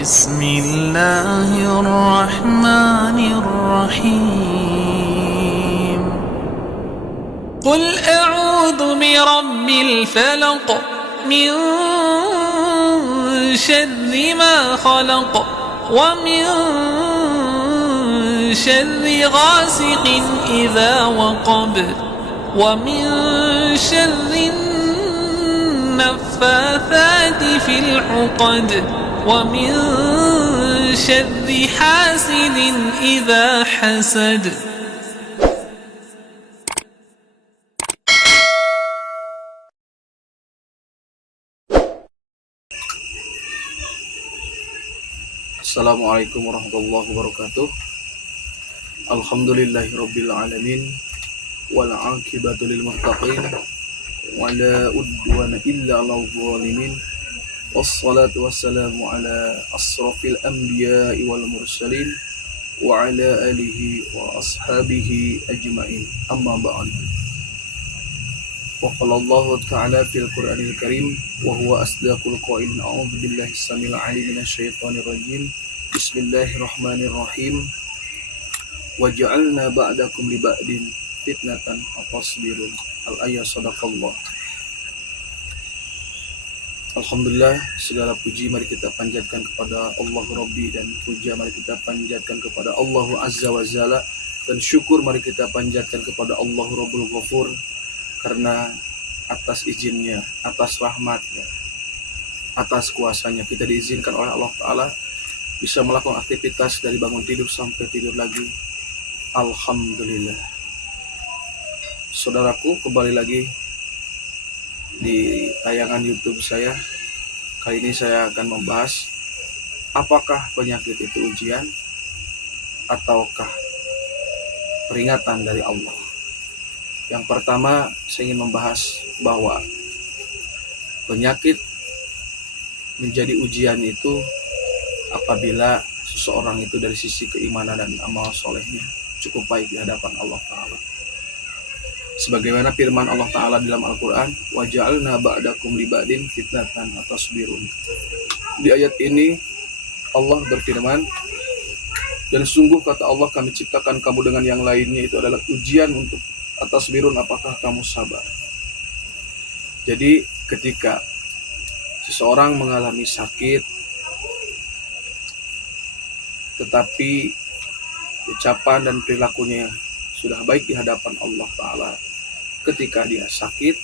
بسم الله الرحمن الرحيم قل أعوذ برب الفلق من شر ما خلق ومن شر غاسق إذا وقب ومن شر النفاثات في العقد ومن شر حاسد إذا حسد. Assalamualaikum warahmatullahi wabarakatuh. Alhamdulillahirabbil alamin wal 'aqibatu lil muttaqin wala udwana illa 'alal zalimin. Wassalatu wassalamu ala asrafil anbiya'i wal mursalin wa ala alihi wa ashabihi ajma'in. Amma ba'd. Wa qala Allah ta'ala fil Qur'anil Karim wa huwa asdaqul qailin. A'udzu billahi samil 'alim minasyaitonir rajim. Bismillahirrahmanirrahim. Waja'alna ba'dakum li ba'din fitnatan atasbirun. Al-ayat sadaqallah. Alhamdulillah, segala puji mari kita panjatkan kepada Allah Rabbi, dan puja mari kita panjatkan kepada Allah Azza wa Jalla, dan syukur mari kita panjatkan kepada Allah Rabbul Ghafur, karena atas izinnya, atas rahmatnya, atas kuasanya kita diizinkan oleh Allah Ta'ala bisa melakukan aktivitas dari bangun tidur sampai tidur lagi. Alhamdulillah. Saudaraku, kembali lagi di tayangan YouTube saya. Kali ini saya akan membahas apakah penyakit itu ujian ataukah peringatan dari Allah. Yang pertama, saya ingin membahas bahwa penyakit menjadi ujian itu apabila seseorang itu dari sisi keimanan dan amal solehnya cukup baik di hadapan Allah Ta'ala. Sebagaimana firman Allah Ta'ala dalam Al-Quran, waja'alna ba'dakum li ba'din fitnatan atasbirun. Di ayat ini Allah berfirman, dan sungguh kata Allah, kami ciptakan kamu dengan yang lainnya itu adalah ujian untuk atasbirun, apakah kamu sabar. Jadi ketika seseorang mengalami sakit tetapi ucapan dan perilakunya sudah baik di hadapan Allah Ta'ala, ketika dia sakit,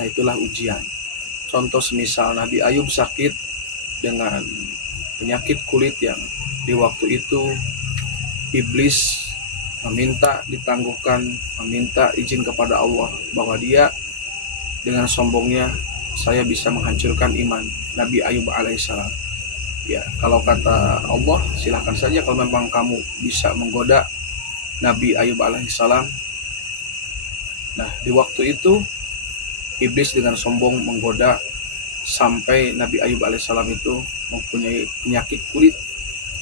nah itulah ujian. Contoh semisal Nabi Ayub sakit dengan penyakit kulit yang di waktu itu iblis meminta ditangguhkan, meminta izin kepada Allah bahwa dia dengan sombongnya, saya bisa menghancurkan iman Nabi Ayub alaihissalam. Ya, kalau kata Allah, silahkan saja kalau memang kamu bisa menggoda Nabi Ayub alaihissalam. Nah, di waktu itu iblis dengan sombong menggoda sampai Nabi Ayub alaihissalam itu mempunyai penyakit kulit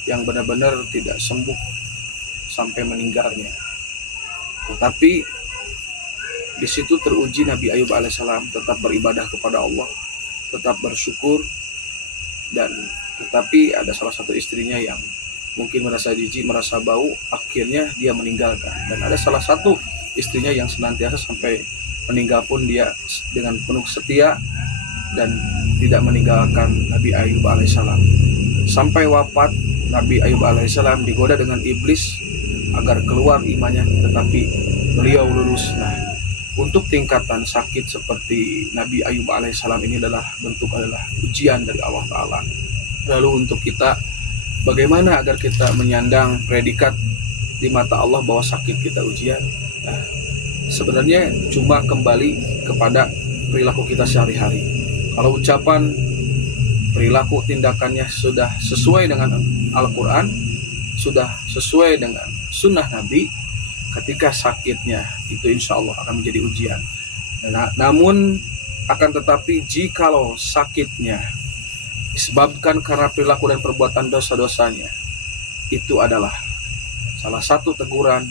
yang benar-benar tidak sembuh sampai meninggalnya. Tetapi di situ teruji Nabi Ayub alaihissalam tetap beribadah kepada Allah, tetap bersyukur, dan tetapi ada salah satu istrinya yang mungkin merasa jijik, merasa bau, akhirnya dia meninggalkan. Dan ada salah satu istrinya yang senantiasa sampai meninggal pun dia dengan penuh setia dan tidak meninggalkan Nabi Ayub alaihissalam. Sampai wafat Nabi Ayub alaihissalam digoda dengan iblis agar keluar imannya, tetapi beliau lulus. Nah, untuk tingkatan sakit seperti Nabi Ayub alaihissalam ini adalah ujian dari Allah Ta'ala. Lalu untuk kita, bagaimana agar kita menyandang predikat di mata Allah bahwa sakit kita ujian? Nah, sebenarnya cuma kembali kepada perilaku kita sehari-hari. Kalau ucapan, perilaku, tindakannya sudah sesuai dengan Al-Quran, sudah sesuai dengan sunnah Nabi, ketika sakitnya itu insya Allah akan menjadi ujian. Nah, namun akan tetapi jikalau sakitnya disebabkan karena perilaku dan perbuatan dosa-dosanya, itu adalah salah satu teguran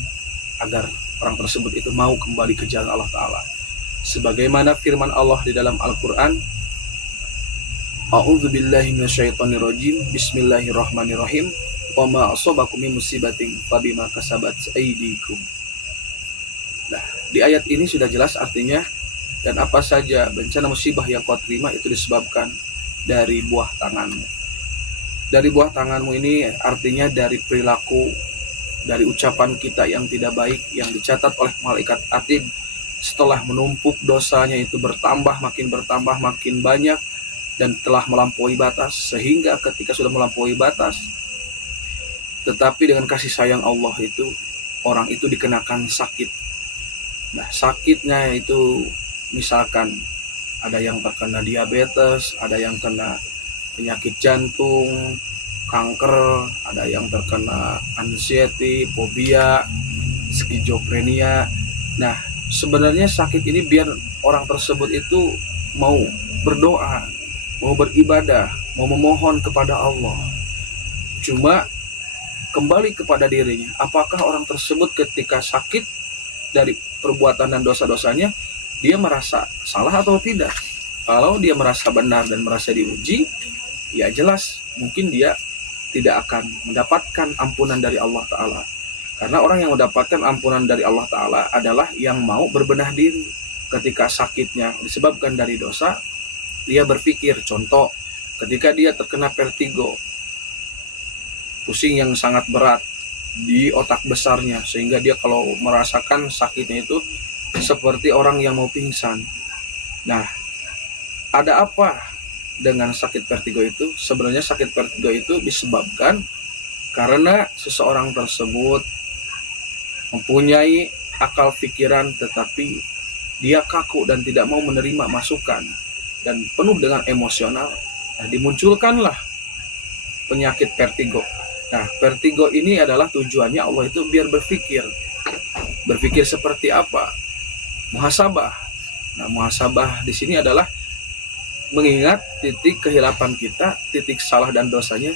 agar orang tersebut itu mau kembali ke jalan Allah Ta'ala. Sebagaimana firman Allah di dalam Al-Quran, A'udzubillahi minasyaitonirrajim. Bismillahirrahmanirrahim. Wa ma asabakum min musibatin fabima kasabat aydikum. Nah, di ayat ini sudah jelas artinya, dan apa saja bencana musibah yang kau terima itu disebabkan dari buah tanganmu. Dari buah tanganmu ini artinya dari perilaku, dari ucapan kita yang tidak baik yang dicatat oleh malaikat atid. Setelah menumpuk dosanya itu bertambah makin banyak dan telah melampaui batas, sehingga ketika sudah melampaui batas, tetapi dengan kasih sayang Allah itu, orang itu dikenakan sakit. Nah, sakitnya itu misalkan ada yang terkena diabetes, ada yang kena penyakit jantung, kanker, ada yang terkena anxiety, fobia, skizofrenia. Nah, sebenarnya sakit ini biar orang tersebut itu mau berdoa, mau beribadah, mau memohon kepada Allah. Cuma kembali kepada dirinya, apakah orang tersebut ketika sakit dari perbuatan dan dosa-dosanya, dia merasa salah atau tidak? Kalau dia merasa benar dan merasa diuji, ya jelas mungkin dia tidak akan mendapatkan ampunan dari Allah Ta'ala. Karena orang yang mendapatkan ampunan dari Allah Ta'ala adalah yang mau berbenah diri. Ketika sakitnya disebabkan dari dosa, dia berpikir, contoh, ketika dia terkena vertigo, pusing yang sangat berat di otak besarnya, sehingga dia kalau merasakan sakitnya itu seperti orang yang mau pingsan. Nah, ada apa dengan sakit vertigo itu? Sebenarnya sakit vertigo itu disebabkan karena seseorang tersebut mempunyai akal pikiran, tetapi dia kaku dan tidak mau menerima masukan, dan penuh dengan emosional. Nah, dimunculkanlah penyakit vertigo. Nah, vertigo ini adalah tujuannya Allah itu biar berpikir. Berpikir seperti apa? Muhasabah. Nah, muhasabah di sini adalah mengingat titik kehilapan kita, titik salah dan dosanya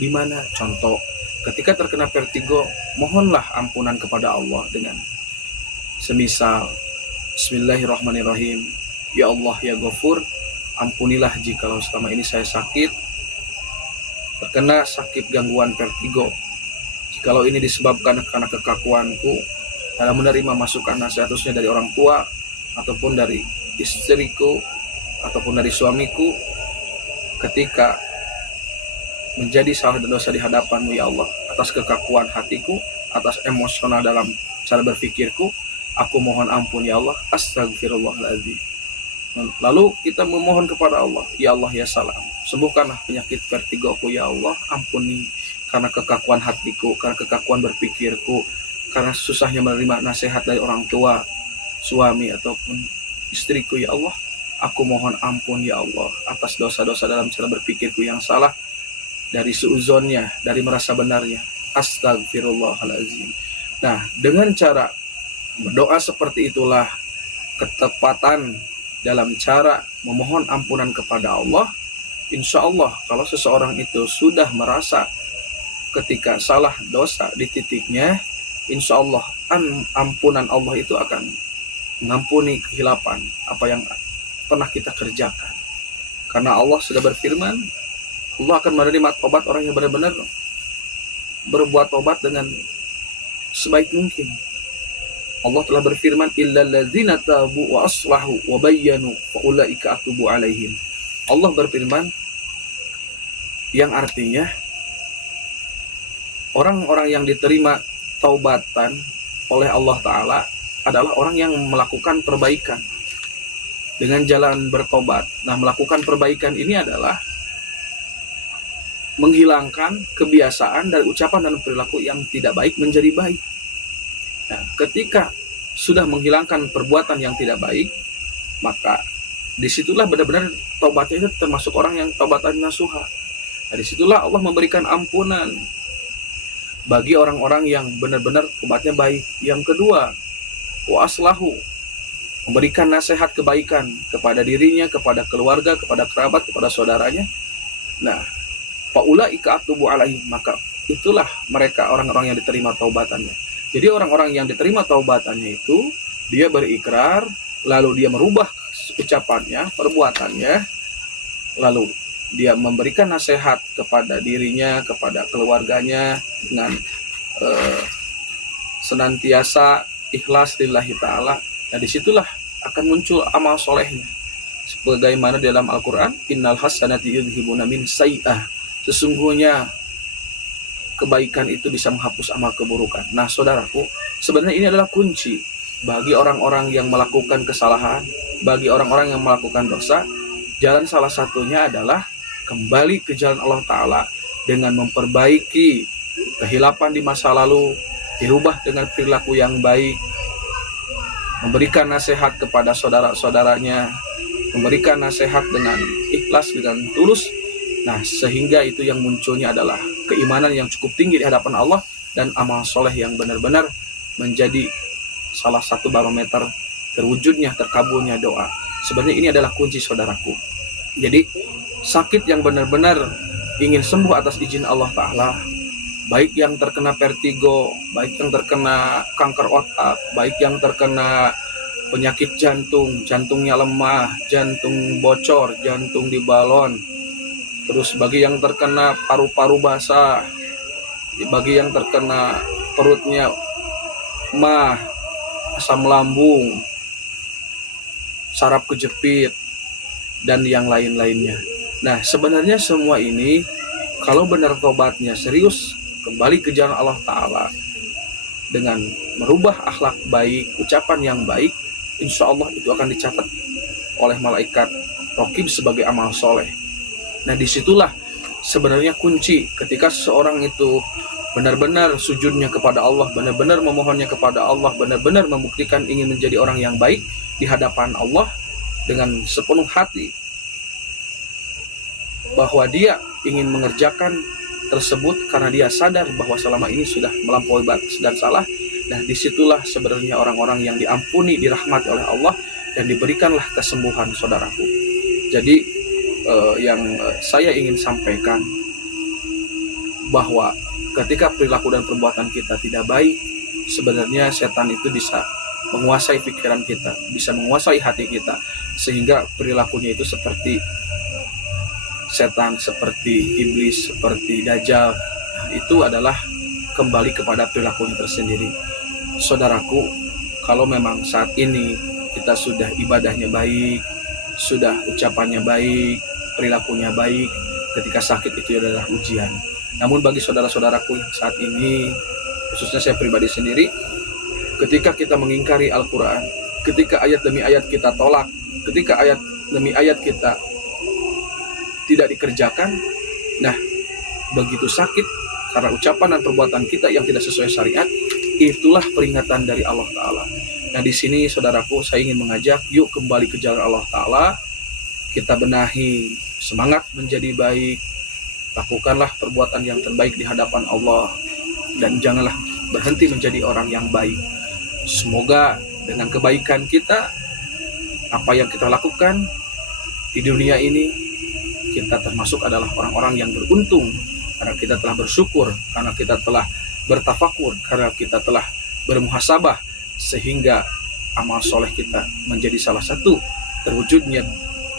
di mana. Contoh, ketika terkena vertigo, mohonlah ampunan kepada Allah dengan semisal Bismillahirrahmanirrahim. Ya Allah, ya Ghafur, ampunilah jikalau selama ini saya sakit, terkena sakit gangguan vertigo. Jikalau ini disebabkan karena kekakuanku dalam menerima masukan nasihat, khususnya dari orang tua, ataupun dari istriku, ataupun dari suamiku, ketika menjadi salah dan dosa di hadapanmu ya Allah, atas kekakuan hatiku, atas emosional dalam cara berpikirku, aku mohon ampun ya Allah, astagfirullahaladzim. Lalu kita memohon kepada Allah, ya Allah ya salam, sembuhkanlah penyakit vertigoku ya Allah, ampuni karena kekakuan hatiku, karena kekakuan berpikirku, karena susahnya menerima nasihat dari orang tua, suami ataupun istriku ya Allah, aku mohon ampun ya Allah atas dosa-dosa dalam cara berpikirku yang salah, dari suuzonnya, dari merasa benarnya, astagfirullahaladzim. Nah, dengan cara berdoa seperti itulah ketepatan dalam cara memohon ampunan kepada Allah. Insya Allah kalau seseorang itu sudah merasa ketika salah dosa di titiknya, insya Allah ampunan Allah itu akan mengampuni kehilapan apa yang pernah kita kerjakan. Karena Allah sudah berfirman, Allah akan menerima tobat orang yang benar-benar berbuat tobat dengan sebaik mungkin. Allah telah berfirman, illal ladzina tabu wa aslahu wa bayyanu fa ulaika atubu alaihim. Allah berfirman yang artinya orang-orang yang diterima taubatan oleh Allah Ta'ala adalah orang yang melakukan perbaikan dengan jalan bertobat. Nah, melakukan perbaikan ini adalah menghilangkan kebiasaan dari ucapan dan perilaku yang tidak baik menjadi baik. Nah, ketika sudah menghilangkan perbuatan yang tidak baik, maka disitulah benar-benar taubatnya itu termasuk orang yang taubatan nasuha. Nah, disitulah Allah memberikan ampunan bagi orang-orang yang benar-benar taubatnya baik. Yang kedua, wa aslahu, memberikan nasihat kebaikan kepada dirinya, kepada keluarga, kepada kerabat, kepada saudaranya. Nah, faulaika atubu alaihim, maka itulah mereka orang-orang yang diterima taubatannya. Jadi orang-orang yang diterima taubatannya itu, dia berikrar, lalu dia merubah ucapannya, perbuatannya, lalu dia memberikan nasihat kepada dirinya, kepada keluarganya dengan senantiasa ikhlas lillahi ta'ala. Nah disitulah akan muncul amal solehnya. Sebagaimana dalam Al-Quran, innal hasanati yudhibuna min sayyi'ah, sesungguhnya kebaikan itu bisa menghapus amal keburukan. Nah saudaraku, sebenarnya ini adalah kunci bagi orang-orang yang melakukan kesalahan, bagi orang-orang yang melakukan dosa. Jalan salah satunya adalah kembali ke jalan Allah Ta'ala dengan memperbaiki kehilapan di masa lalu, dirubah dengan perilaku yang baik, memberikan nasihat kepada saudara-saudaranya, memberikan nasihat dengan ikhlas, dengan tulus. Nah, sehingga itu yang munculnya adalah keimanan yang cukup tinggi di hadapan Allah dan amal soleh yang benar-benar menjadi salah satu barometer terwujudnya, terkabulnya doa. Sebenarnya ini adalah kunci saudaraku. Jadi, sakit yang benar-benar ingin sembuh atas izin Allah Ta'ala, baik yang terkena vertigo, baik yang terkena kanker otak, baik yang terkena penyakit jantung, jantungnya lemah, jantung bocor, jantung dibalon, terus bagi yang terkena paru-paru basah, bagi yang terkena perutnya mah, asam lambung, saraf kejepit, dan yang lain-lainnya. Nah, sebenarnya semua ini kalau benar tobatnya serius, kembali ke jalan Allah Ta'ala dengan merubah akhlak baik, ucapan yang baik, insya Allah itu akan dicatat oleh malaikat Raqib sebagai amal soleh. Nah disitulah sebenarnya kunci ketika seseorang itu benar-benar sujudnya kepada Allah, benar-benar memohonnya kepada Allah, benar-benar membuktikan ingin menjadi orang yang baik di hadapan Allah dengan sepenuh hati, bahwa dia ingin mengerjakan tersebut karena dia sadar bahwa selama ini sudah melampaui batas dan salah. Nah disitulah sebenarnya orang-orang yang diampuni, dirahmati oleh Allah, dan diberikanlah kesembuhan saudaraku. Jadi yang saya ingin sampaikan bahwa ketika perilaku dan perbuatan kita tidak baik, sebenarnya setan itu bisa menguasai pikiran kita, bisa menguasai hati kita, sehingga perilakunya itu seperti setan, seperti iblis, seperti dajjal. Nah, itu adalah kembali kepada perilakunya tersendiri. Saudaraku, kalau memang saat ini kita sudah ibadahnya baik, sudah ucapannya baik, perilakunya baik, ketika sakit itu adalah ujian. Namun bagi saudara-saudaraku yang saat ini, khususnya saya pribadi sendiri, ketika kita mengingkari Al-Quran, ketika ayat demi ayat kita tolak, ketika ayat demi ayat kita tidak dikerjakan, nah begitu sakit karena ucapan dan perbuatan kita yang tidak sesuai syariat, itulah peringatan dari Allah Ta'ala. Nah di sini saudaraku, saya ingin mengajak, yuk kembali ke jalan Allah Ta'ala, kita benahi, semangat menjadi baik, lakukanlah perbuatan yang terbaik di hadapan Allah, dan janganlah berhenti menjadi orang yang baik. Semoga dengan kebaikan kita, apa yang kita lakukan di dunia ini, kita termasuk adalah orang-orang yang beruntung, karena kita telah bersyukur, karena kita telah bertafakur, karena kita telah bermuhasabah, sehingga amal soleh kita menjadi salah satu terwujudnya,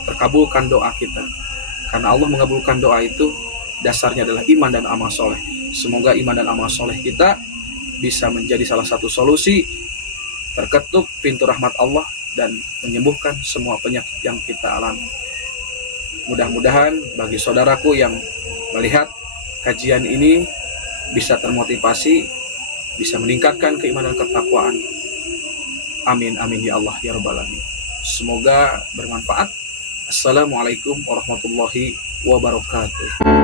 terkabulkan doa kita. Karena Allah mengabulkan doa itu dasarnya adalah iman dan amal soleh. Semoga iman dan amal soleh kita bisa menjadi salah satu solusi terketuk pintu rahmat Allah dan menyembuhkan semua penyakit yang kita alami. Mudah-mudahan bagi saudaraku yang melihat kajian ini bisa termotivasi, bisa meningkatkan keimanan ketakwaan. Amin amin ya Allah ya rabbal alamin. Semoga bermanfaat. Assalamualaikum warahmatullahi wabarakatuh.